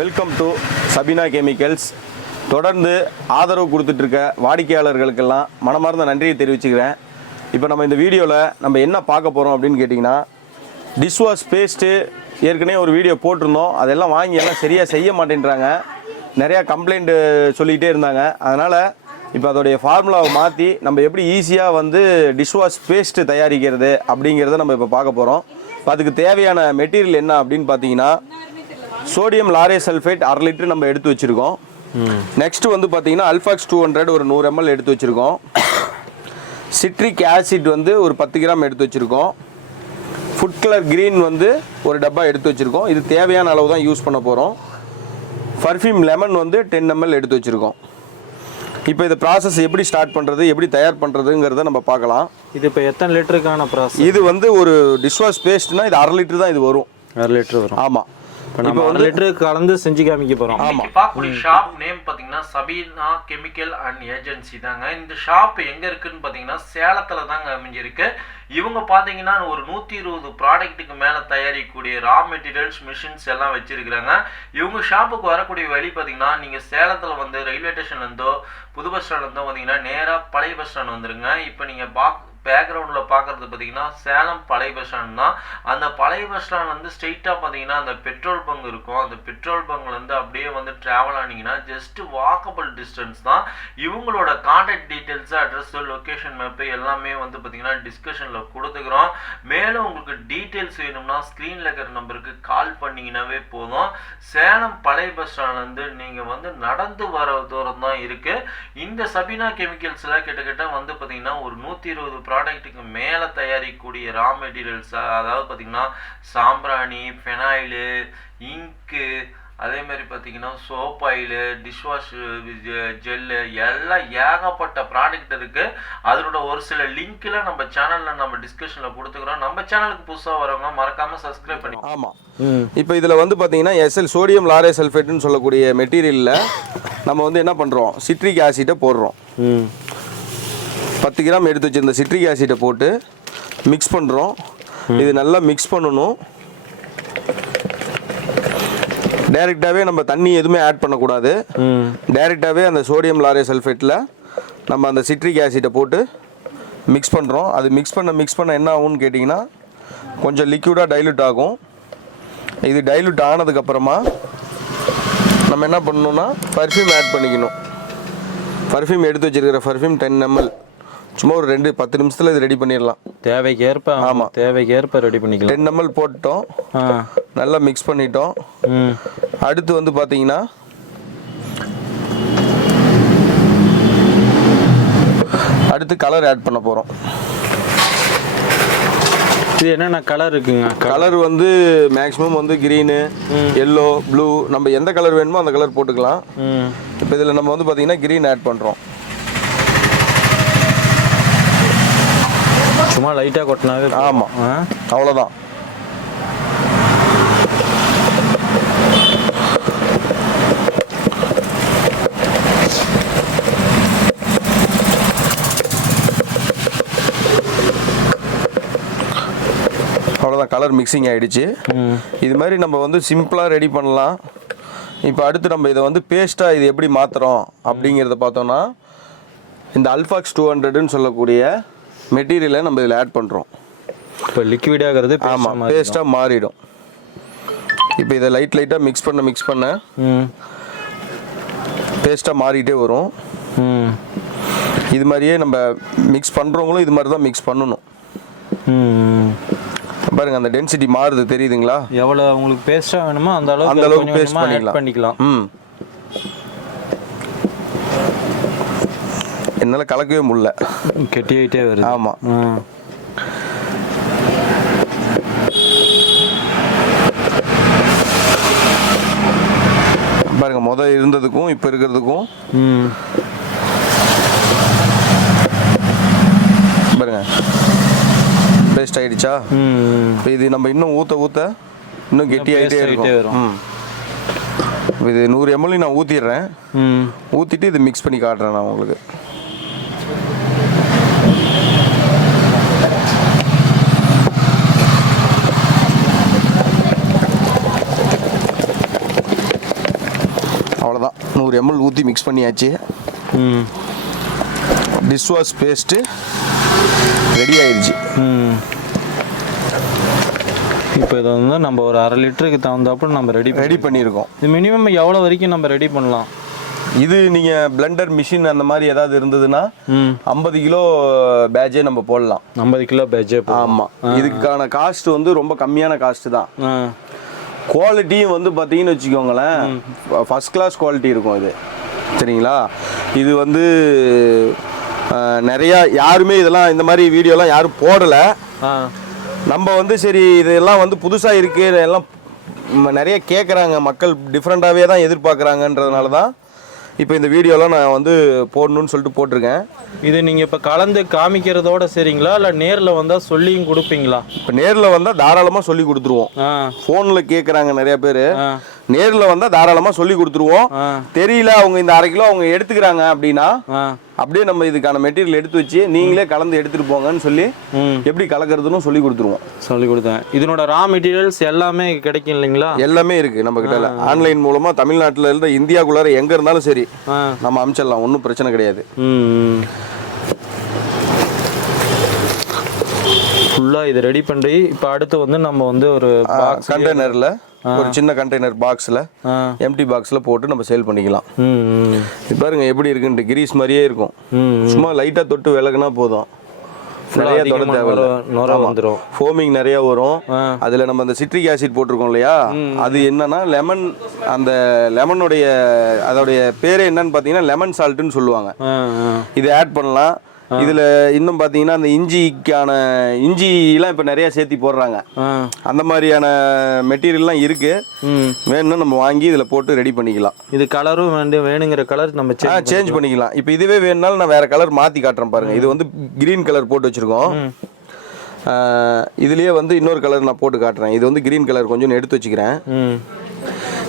Welcome to Sabena chemicals. தொடர்ந்து ஆதரவு கொடுத்துட்ருக்க வாடிக்கையாளர்களுக்கெல்லாம் மனமார்ந்த நன்றியை தெரிவிச்சுக்கிறேன். இப்போ நம்ம இந்த வீடியோவில் நம்ம என்ன பார்க்க போகிறோம் அப்படின்னு கேட்டிங்கன்னா, டிஷ்வாஷ் பேஸ்ட்டு ஏற்கனவே ஒரு வீடியோ போட்டிருந்தோம். அதெல்லாம் வாங்கி எல்லாம் சரியாக செய்ய மாட்டேன்றாங்க, நிறையா கம்ப்ளைண்ட்டு சொல்லிக்கிட்டே இருந்தாங்க. அதனால் இப்போ அதோடைய ஃபார்முலாவை மாற்றி நம்ம எப்படி ஈஸியாக வந்து டிஷ்வாஷ் பேஸ்ட்டு தயாரிக்கிறது அப்படிங்கிறத நம்ம இப்போ பார்க்க போகிறோம். இப்போ அதுக்கு தேவையான மெட்டீரியல் என்ன அப்படின்னு பார்த்தீங்கன்னா, சோடியம் லாரே சல்ஃபேட் 1/2 லிட்டர் நம்ம எடுத்து வச்சுருக்கோம். நெக்ஸ்ட் வந்து பார்த்தீங்கன்னா அல்ஃபாக்ஸ் 200 ஒரு 100 ml எடுத்து வச்சுருக்கோம். சிட்ரிக் ஆசிட் வந்து ஒரு 10 கிராம் எடுத்து வச்சுருக்கோம். ஃபுட் கலர் க்ரீன் வந்து ஒரு டப்பா எடுத்து வச்சுருக்கோம். இது தேவையான அளவு தான் யூஸ் பண்ண போகிறோம். பர்ஃப்யூம் லெமன் வந்து 10 ml எடுத்து வச்சுருக்கோம். இப்போ இந்த ப்ராசஸ் எப்படி ஸ்டார்ட் பண்ணுறது, எப்படி தயார் பண்ணுறதுங்கிறத நம்ம பார்க்கலாம். இது இப்போ எத்தனை லிட்டருக்கான ப்ராசஸ்? இது வந்து ஒரு டிஷ்வாஷ் பேஸ்ட்னா இது 1/2 லிட்டர் தான் இது வரும். 1/2 லிட்டர் வரும். ஆமாம். இப்போ 1/2 லிட்டர் கலந்து செஞ்சு காமிக்க போகிறோம். ஆமாம். பார்க்கக்கூடிய ஷாப் நேம் பார்த்தீங்கன்னா சபீனா கெமிக்கல் அண்ட் ஏஜென்சி தாங்க. இந்த ஷாப் எங்கே இருக்குன்னு பார்த்தீங்கன்னா சேலத்தில் தாங்க அமைஞ்சிருக்கு. இவங்க பார்த்தீங்கன்னா ஒரு 120 ப்ராடக்ட்டுக்கு மேலே தயாரிக்கக்கூடிய ரா மெட்டீரியல்ஸ் மிஷின்ஸ் எல்லாம் வச்சிருக்கிறாங்க. இவங்க ஷாப்புக்கு வரக்கூடிய வழி பார்த்தீங்கன்னா, நீங்கள் சேலத்தில் வந்து ரயில்வே ஸ்டேஷன்லேருந்தோ புது பஸ் ஸ்டாண்ட்லேருந்தோ வந்தீங்கன்னா நேராக பழைய பஸ் ஸ்டாண்ட் வந்துருங்க. இப்போ நீங்கள் பேக்ரவுண்டில் பார்க்குறது பார்த்தீங்கன்னா சேலம் பழைய பஸ் ஸ்டாண்ட் தான். அந்த பழைய பஸ் ஸ்டாண்ட் வந்து ஸ்ட்ரெயிட்டாக பார்த்தீங்கன்னா அந்த பெட்ரோல் பங்க் இருக்கும். அந்த பெட்ரோல் பங்க்லேருந்து அப்படியே வந்து ட்ராவல் ஆனீங்கன்னா ஜஸ்ட் வாக்கபிள் டிஸ்டன்ஸ் தான். இவங்களோட contact details, address, location map எல்லாமே வந்து பார்த்தீங்கன்னா டிஸ்கஷனில் கொடுத்துக்கிறோம். மேலும் உங்களுக்கு டீட்டெயில்ஸ் வேணும்னா ஸ்க்ரீனில் இருக்கிற நம்பருக்கு கால் பண்ணிங்கன்னாவே போதும். சேலம் பழைய பஸ் ஸ்டாண்ட்லேருந்து நீங்கள் வந்து நடந்து வர தூரம் தான் இருக்குது. இந்த சபீனா கெமிக்கல்ஸில் கிட்டத்தட்ட வந்து பார்த்தீங்கன்னா ஒரு 120 ப்ராடக்ட்டுக்கு மேலே தயாரிக்கக்கூடிய ரா மெட்டீரியல்ஸ், அதாவது பார்த்தீங்கன்னா சாம்பிராணி, ஃபெனாயிலு, இங்கு, அதே மாதிரி பார்த்தீங்கன்னா சோப் ஆயிலு, டிஷ்வாஷ் ஜெல்லு எல்லாம் ஏகப்பட்ட ப்ராடக்ட் இருக்குது. அதனோட ஒரு சில லிங்க்கில் நம்ம சேனலில் நம்ம டிஸ்கஷனில் கொடுத்துக்கிறோம். நம்ம சேனலுக்கு புதுசாக வரவங்க மறக்காமல் சப்ஸ்கிரைப் பண்ணி. ஆமாம். இப்போ இதில் வந்து பார்த்தீங்கன்னா சோடியம் லாரே சல்ஃபேட்டுன்னு சொல்லக்கூடிய மெட்டீரியலில் நம்ம வந்து என்ன பண்ணுறோம், சிட்ரிக் ஆசிட்டை போடுறோம். 10 கிராம் எடுத்து வச்சுருந்த சிட்ரிக் ஆசிட்டை போட்டு மிக்ஸ் பண்ணுறோம். இது நல்லா மிக்ஸ் பண்ணணும். டைரெக்டாகவே நம்ம தண்ணி எதுவுமே ஆட் பண்ணக்கூடாது. டைரெக்டாகவே அந்த சோடியம் லாரே சல்ஃபேட்டில் நம்ம அந்த சிட்ரிக் ஆசிட்டை போட்டு மிக்ஸ் பண்ணுறோம். அது மிக்ஸ் பண்ண என்ன ஆகும்னு கேட்டிங்கன்னா, கொஞ்சம் லிக்யூடாக டைல்யூட் ஆகும். இது டைல்யூட் ஆனதுக்கப்புறமா நம்ம என்ன பண்ணணும்னா பர்ஃப்யூம் ஆட் பண்ணிக்கணும். பர்ஃப்யூம் எடுத்து வச்சுருக்கிற பர்ஃப்யூம் 10 ml சும்மா ஒரு 10 நிமிஷத்தில் இது ரெடி பண்ணிடலாம். தேவைக்கேற்ப. ஆமாம், தேவைக்கேற்ப ரெடி பண்ணிக்கலாம். 10 ml போட்டோம், நல்லா மிக்ஸ் பண்ணிட்டோம். அடுத்து வந்து பார்த்தீங்கன்னா அடுத்து கலர் ஆட் பண்ண போகிறோம். இது என்னென்ன கலர் இருக்குங்க? கலர் வந்து மேக்ஸிமம் வந்து க்ரீனு, எல்லோ, ப்ளூ, நம்ம எந்த கலர் வேணுமோ அந்த கலர் போட்டுக்கலாம். இப்போ இதில் நம்ம வந்து பார்த்தீங்கன்னா க்ரீன் ஆட் பண்ணுறோம். சும்மா லைட்டாக கொட்டினாவே. ஆமாம், அவ்வளோதான். அவ்வளோதான், கலர் மிக்சிங் ஆகிடுச்சு. இது மாதிரி நம்ம வந்து சிம்பிளாக ரெடி பண்ணலாம். இப்போ அடுத்து நம்ம இதை வந்து பேஸ்ட்டாக இது எப்படி மாற்றுறோம் அப்படிங்கிறத பார்த்தோன்னா, இந்த அல்ஃபாக்ஸ் 200ன்னு சொல்லக்கூடிய மெட்டீரியலை நம்ம இதில் ஆட் பண்ணுறோம். இப்போ லிக்விடாகிறது. ஆமாம், பேஸ்ட்டாக மாறிடும். இப்போ இதை லைட்டாக மிக்ஸ் பண்ண பேஸ்ட்டாக மாறிட்டே வரும். இது மாதிரியே நம்ம மிக்ஸ் பண்ணுறவங்களும் இது மாதிரி தான் மிக்ஸ் பண்ணணும். பாருங்க, அந்த டென்சிட்டி மாறுது, தெரியுதுங்களா? எவ்வளோ உங்களுக்கு பேஸ்ட்டாக வேணுமோ அந்த அளவுக்கு பேஸ்ட் பண்ணிக்கலாம். என்னால் கலக்கவே முடியல, கெட்டியாயிட்டே வருது. ஆமாம். பாருங்க, முதல் இருந்ததுக்கும் இப்போ இருக்கிறதுக்கும் பாருங்க பேஸ்ட் ஆகிடுச்சா? இப்போ இது நம்ம இன்னும் ஊற்ற இன்னும் கெட்டியாகிட்டே இருக்கும். இது 100 ml நான் ஊற்றிடுறேன். ஊற்றிட்டு இது மிக்ஸ் பண்ணி காட்டுறேன் நான் உங்களுக்கு. 200 ml ஊற்றி மிக்ஸ் பண்ணியாச்சு. டிஷ்வாஷ் பேஸ்ட்டு ரெடி ஆயிடுச்சு. இப்போ இதை வந்து நம்ம ஒரு 1/2 லிட்டருக்கு தகுந்தாப்புல நம்ம ரெடி பண்ணியிருக்கோம். இது மினிமம் எவ்வளோ வரைக்கும் நம்ம ரெடி பண்ணலாம்? இது நீங்கள் பிளெண்டர் மிஷின் அந்த மாதிரி ஏதாவது இருந்ததுன்னா 50 கிலோ பேட்சே நம்ம போடலாம். 50 கிலோ பேட்சே. ஆமாம். இதுக்கான காஸ்ட் வந்து ரொம்ப கம்மியான காஸ்ட் தான். குவாலிட்டியும் வந்து பார்த்தீங்கன்னு வச்சுக்கோங்களேன், ஃபஸ்ட் கிளாஸ் குவாலிட்டி இருக்கும் இது. சரிங்களா? இது வந்து நிறையா யாருமே இதெல்லாம் இந்த மாதிரி வீடியோலாம் யாரும் போடலை. நம்ம வந்து சரி இதெல்லாம் வந்து புதுசாக இருக்குது, எல்லாம் நிறைய கேட்குறாங்க மக்கள், டிஃப்ரெண்ட்டாகவே தான் எதிர்பார்க்குறாங்கன்றதுனால தான் இப்போ இந்த வீடியோலாம் நான் வந்து போடணும்னு சொல்லிட்டு போட்டிருக்கேன். இது நீங்கள் இப்போ கலந்து காமிக்கிறதோட சரிங்களா, இல்லை நேரில் வந்தால் சொல்லியும் கொடுப்பீங்களா? இப்போ நேரில் வந்தால் தாராளமாக சொல்லி கொடுத்துருவோம். ஃபோனில் கேட்குறாங்க நிறைய பேர், நேரில் வந்தால் தாராளமாக சொல்லி கொடுத்துருவோம். தெரியல அவங்க இந்த 1/2 கிலோ அவங்க எடுத்துக்கிறாங்க அப்படின்னா அப்படியே நம்ம இதுக்கான மெட்டீரியல் எடுத்து வச்சு நீங்களே கலந்து எடுத்துட்டு போங்கன்னு சொல்லி எப்படி கலக்கிறதுன்னு சொல்லி கொடுத்துருவோம். சொல்லி கொடுத்தேன். இதனோட ரா மெட்டீரியல்ஸ் எல்லாமே கிடைக்கும் இல்லைங்களா? எல்லாமே இருக்கு நம்ம கிட்ட. ஆன்லைன் மூலமா தமிழ்நாட்டில் இருந்து இந்தியாக்குள்ளார எங்க இருந்தாலும் சரி நம்ம அனுப்பிச்சிடலாம், ஒன்றும் பிரச்சனை கிடையாது. ஃபுல்லாக இது ரெடி பண்ணி இப்போ அடுத்து வந்து நம்ம வந்து ஒரு கண்டெய்னரில், ஒரு சின்ன கண்டெய்னர் பாக்ஸில், எம்டி பாக்ஸில் போட்டு நம்ம சேல் பண்ணிக்கலாம். இது பாருங்க எப்படி இருக்குன்ட்டு, கிரீஸ் மாதிரியே இருக்கும். சும்மா லைட்டாக தொட்டு விலகுனா போதும், நிறைய தொட தேவை. ஃபோமிங் நிறைய வரும். அதில் நம்ம அந்த சிட்ரிக் ஆசிட் போட்டிருக்கோம் இல்லையா, அது என்னன்னா லெமன், அந்த லெமனுடைய அதோடைய பேரே என்னன்னு பார்த்தீங்கன்னா லெமன் சால்ட்டுன்னு சொல்லுவாங்க. இது ஆட் பண்ணலாம். இதில் இன்னும் பார்த்தீங்கன்னா அந்த இஞ்சிலாம் இப்போ நிறைய சேர்த்தி போடுறாங்க. அந்த மாதிரியான மெட்டீரியல்லாம் இருக்கு. வேணும்னா நம்ம வாங்கி இதில் போட்டு ரெடி பண்ணிக்கலாம். இது கலரும் வேணுங்கிற கலர் நம்ம சேஞ்ச் பண்ணிக்கலாம். இப்போ இதுவே வேணும்னாலும் நான் வேற கலர் மாற்றி காட்டுறேன் பாருங்க. இது வந்து கிரீன் கலர் போட்டு வச்சிருக்கோம். இதுலயே வந்து இன்னொரு கலர் நான் போட்டு காட்டுறேன். இது வந்து கிரீன் கலர் கொஞ்சம் எடுத்து வச்சுக்கிறேன்.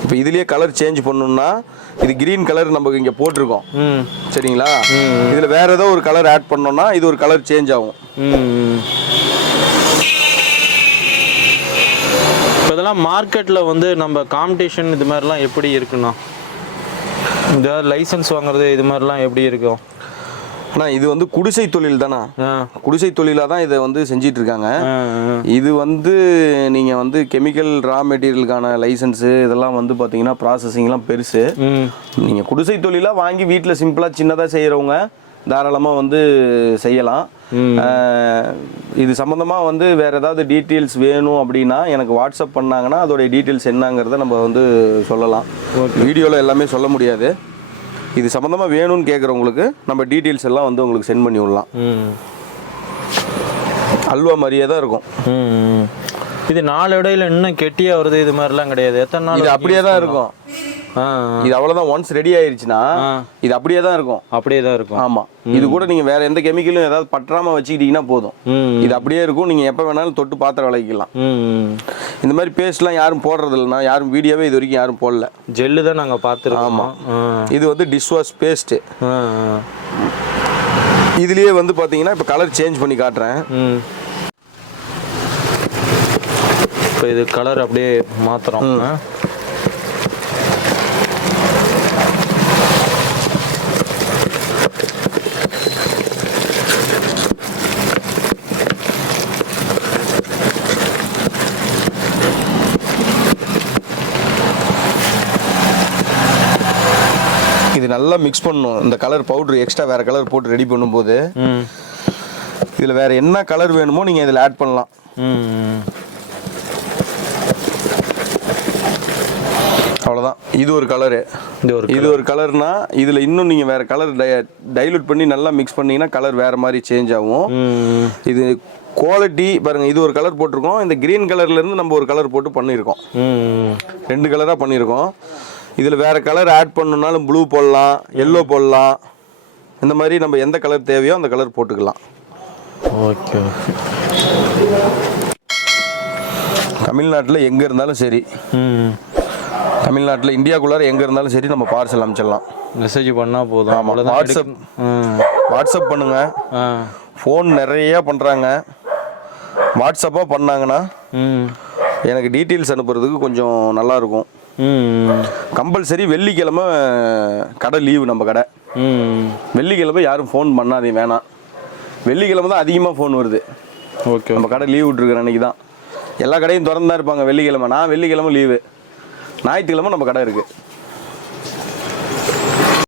இப்போ இதுலயே கலர் சேஞ்ச் பண்ணணும்னா இது கிரீன் கலர் நமக்கு இங்கே போட்டிருக்கோம். சரிங்களா? இதில் வேற ஏதோ ஒரு கலர் ஆட் பண்ணோம்னா இது ஒரு கலர் சேஞ்ச் ஆகும். இதெல்லாம் மார்க்கெட்டில் வந்து நம்ம காம்படிஷன் இது மாதிரிலாம் எப்படி இருக்குண்ணா? இந்த லைசன்ஸ் வாங்குறது இது மாதிரிலாம் எப்படி இருக்கும்? ஆனால் இது வந்து குடிசை தொழில் தானே, குடிசை தொழிலாக தான் இதை வந்து செஞ்சிட்டு இருக்காங்க. இது வந்து நீங்கள் வந்து கெமிக்கல் ரா மெட்டீரியலுக்கான லைசன்ஸு இதெல்லாம் வந்து பார்த்தீங்கன்னா ப்ராசஸிங்லாம் பெருசு. நீங்கள் குடிசை தொழிலாக வாங்கி வீட்டில் சிம்பிளாக சின்னதாக செய்கிறவங்க தாராளமாக வந்து செய்யலாம். இது சம்மந்தமாக வந்து வேறு ஏதாவது டீட்டெயில்ஸ் வேணும் அப்படின்னா எனக்கு வாட்ஸ்அப் பண்ணாங்கன்னா அதோடைய டீட்டெயில்ஸ் என்னங்கிறத நம்ம வந்து சொல்லலாம். வீடியோவில் எல்லாமே சொல்ல முடியாது. இது சம்மந்தமாக வேணும்னு கேட்குறவங்களுக்கு நம்ம டீட்டெயில்ஸ் எல்லாம் வந்து உங்களுக்கு சென்ட் பண்ணி விடலாம். அல்வா மாதிரியே தான் இருக்கும். இது நாளடைவில் இன்னும் கெட்டியாக வருது இது மாதிரிலாம் கிடையாது. எத்தனை நாள் இது அப்படியே தான் இருக்கும். இது அவ்வளோதான். ஒன்ஸ் ரெடி ஆயிடுச்சுன்னா இது அப்படியே தான் இருக்கும். அப்படியே தான் இருக்கும். ஆமாம். இது கூட நீங்கள் வேற எந்த கெமிக்கலும் ஏதாவது பற்றாமல் வச்சுக்கிட்டீங்கன்னா போதும். இது அப்படியே இருக்கும். நீங்கள் எப்போ வேணாலும் தொட்டு பாத்திரம் விளக்கிக்கலாம். இந்த மாதிரி பேஸ்ட்லாம் யாரும் போடுறது இல்லைன்னா, யாரும் வீடியோவே இது வரைக்கும் யாரும் போடல. ஜெல்லு தான் நாங்கள் பார்த்துருக்கோம். ஆமாம். இது வந்து டிஷ்வாஷ் பேஸ்ட்டு. இதுலேயே வந்து பார்த்தீங்கன்னா இப்போ கலர் சேஞ்ச் பண்ணி காட்டுறேன். இப்போ இது கலர் அப்படியே மாற்றுறோம். இது நல்லா மிக்ஸ் பண்ணணும். இந்த கலர் பவுடர் எக்ஸ்ட்ரா வேற கலர் போட்டு ரெடி பண்ணும்போது இதில் வேற என்ன கலர் வேணுமோ நீங்கள் இதில் ஆட் பண்ணலாம். அவ்வளோதான். இது ஒரு கலரு. இது ஒரு கலர்னா இதில் இன்னும் நீங்கள் வேற கலர் டைலூட் பண்ணி நல்லா மிக்ஸ் பண்ணீங்கன்னா கலர் வேற மாதிரி சேஞ்ச் ஆகும். இது குவாலிட்டி பாருங்க. இது ஒரு கலர் போட்டிருக்கோம். இந்த கிரீன் கலர்ல இருந்து நம்ம ஒரு கலர் போட்டு பண்ணியிருக்கோம். 2 கலராக பண்ணியிருக்கோம். இதில் வேறு கலர் ஆட் பண்ணணுன்னாலும் ப்ளூ போடலாம், எல்லோ போடலாம். இந்த மாதிரி நம்ம எந்த கலர் தேவையோ அந்த கலர் போட்டுக்கலாம். ஓகே. தமிழ்நாட்டில் எங்கே இருந்தாலும் சரி, தமிழ்நாட்டில் இந்தியாக்குள்ளார எங்கே இருந்தாலும் சரி நம்ம பார்சல் அனுப்பிச்சிடலாம். மெசேஜ் பண்ணால் போதும். ஆமாம். வாட்ஸ்அப் பண்ணுங்க. ஃபோன் நிறையா பண்ணுறாங்க. வாட்ஸ்அப்பாக பண்ணாங்கன்னா எனக்கு டீட்டெயில்ஸ் அனுப்புறதுக்கு கொஞ்சம் நல்லாயிருக்கும். கம்பல்சரி வெள்ளிக்கிழமை கடை லீவு நம்ம கடை. வெள்ளிக்கிழமை யாரும் ஃபோன் பண்ணாதீங்க, வேணாம். வெள்ளிக்கிழமை தான் அதிகமாக ஃபோன் வருது. ஓகே. நம்ம கடை லீவ் விட்டுருக்குற அன்றைக்கி தான் எல்லா கடையும் திறந்து தான் இருப்பாங்க வெள்ளிக்கிழமை. நான் வெள்ளிக்கிழமை லீவு, ஞாயிற்றுக்கிழமை நம்ம கடை இருக்குது.